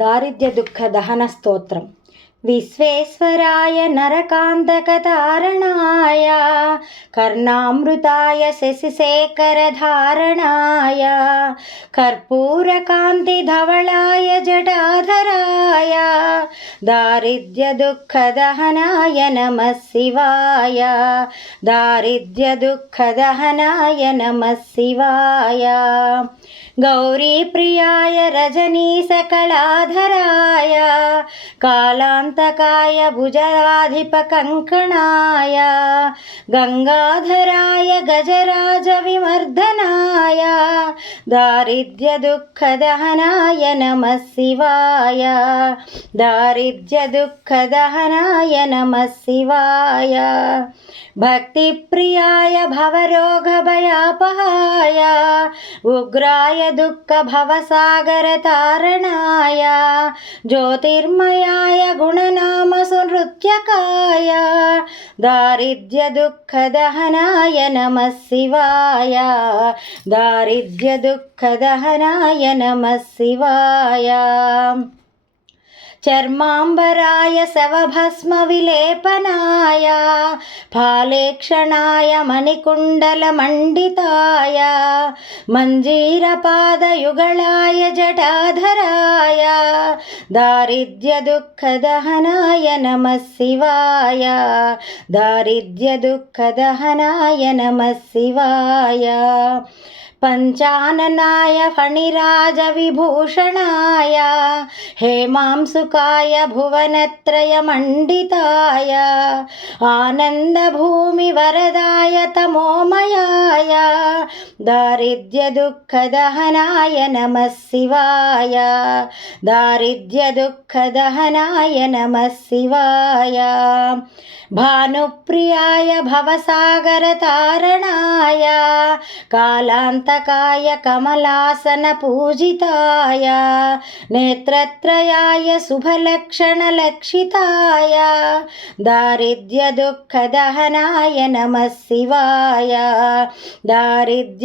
దారిద్ర్య దుఃఖ దహన స్తోత్రం. विश्वेश्वराय नरकान्तकतारणाय कर्णामृताय शशिशेखरधारणाय कर्पूरकान्तिधवलाय जटाधराय दारिद्र्यदुःखदहनाय नमः शिवाय दारिद्र्यदुःखदहनाय नमः शिवाय गौरीप्रियाय रजनीसकलाधराय कालान्त कालान्तकाय भुजराधिपकङ्कणाय गङ्गाधराय गजराजविमर्दनाय, दारिद्र्यदुःखदहनाय नमः शिवाय, दारिद्र्यदुःखदहनाय नमः शिवाय, भक्तिप्रियाय भवरोगभयापहाय, उग्राय दुःखभवसागरतारणाय, ज्योतिर्मयाय నామ సునృత్యకాయ దారిద్ర్య దుఃఖదహనాయ నమ శివాయ దారిద్ర్య దుఃఖదహనాయ నమ శివాయ చర్మాంబరాయ శవభస్మ విలేపనాయ ఫాలేక్షణాయ మణికుండలమండితాయ మంజీరపాదయుగళాయ జటాధరాయ मञ्जीरपादयुगळाय जटाधराय दारिद्र्यदुःखदहनाय नमः शिवाय दारिद्र्यदुःखदहनाय नमः शिवाय पञ्चाननाय फणिराजविभूषणाय हेमांसुकाय भुवनत्रयमण्डिताय आनन्दभूमिवरदाय तमोमयाय दारिद्र्यदुःखदहनाय नमः शिवाय दारिद्र्यदुःखदहनाय नमः शिवाय भानुप्रियाय भवसागरतारणाय कालान्तकाय कमलासनपूजिताय नेत्रत्रयाय शुभलक्षणलक्षिताय दारिद्र्यदुःखदहनाय नमः शिवाय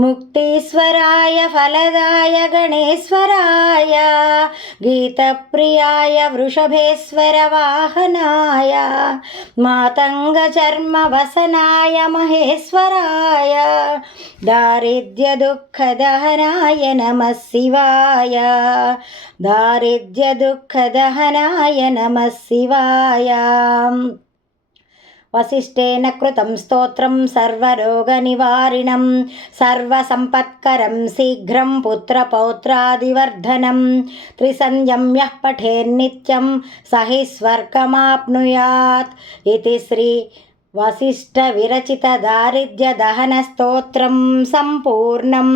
ముక్తీశ్వరాయ ఫలదాయ గణేశ్వరాయ గీతప్రియాయ వృషభేశ్వర వాహనాయ మాతంగ చర్మ వసనాయ మహేశ్వరాయ దారిద్ర్య దుఃఖదహనాయ నమ శివాయ దారిద్ర్య దుఃఖదహనాయ నమ శివాయ. स्तोत्रं सर्वरोगनिवारिणं सर्वसम्पत्करं शीघ्रं पुत्रपौत्रादिवर्धनं त्रिसन्ध्यं यः पठेन्नित्यं स हि स्वर्गमाप्नुयात् इति श्री वसिष्ठविरचितदारिद्र्यदहनस्तोत्रं सम्पूर्णम्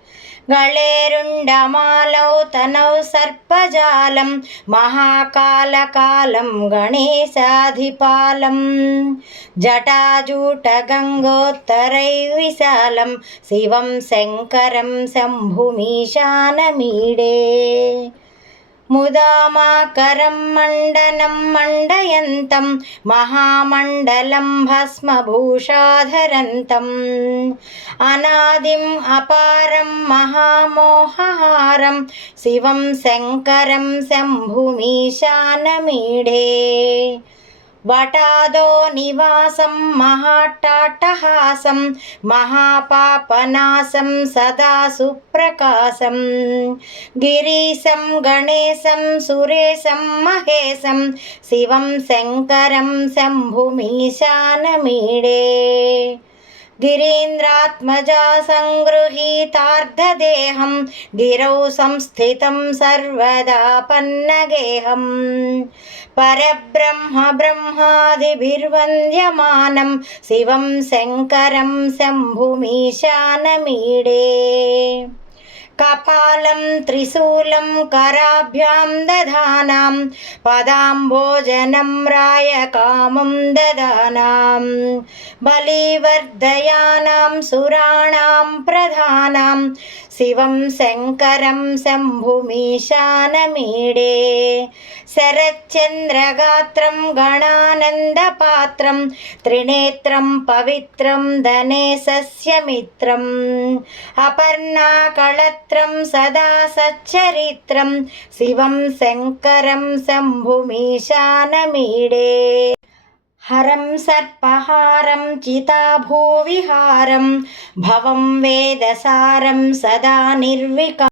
गळेरुण्डमालौ तनौ सर्पजालं महाकालकालं गणेशाधिपालं जटाजूटगङ्गोत्तरैर्विशालं शिवं शङ्करं शम्भुमीशानमीडे ముదామాకరం మండనం మండయంతం మహామండలం భస్మభూషాధరంతం అనాదిం అపారం మహామోహహారం శివం శంకరం శంభుమీశానమీఢే वटादो निवासं महाट्टाटहासं महापापनाशं सदा सुप्रकाशं। गिरीशं गणेशं सुरेशं महेशं शिवं शङ्करं शम्भुमीशानमीडे गिरीन्द्रात्मजा सङ्गृहीतार्धदेहं गिरौ संस्थितं सर्वदा पन्नगेहम् परब्रह्म ब्रह्मादिभिर्वन्द्यमानं शिवं शङ्करं शम्भुमीशानमीडे कपालं त्रिशूलं कराभ्यां दधानां पदाम्भोजनं रायकामं ददानां बलिवर्धयानां सुराणां प्रधानां शिवं शङ्करं शम्भुमीशानमीडे शरच्चन्द्रगात्रं गणानन्दपात्रं त्रिनेत्रं पवित्रं धने सस्यमित्रम् अपर्णाकळत्रं सदा सच्चरित्रं शिवं शङ्करं शम्भुमीशानमीडे హరం సర్పహారం చితాభూవిహారం భవం వేదసారం సదా నిర్వికా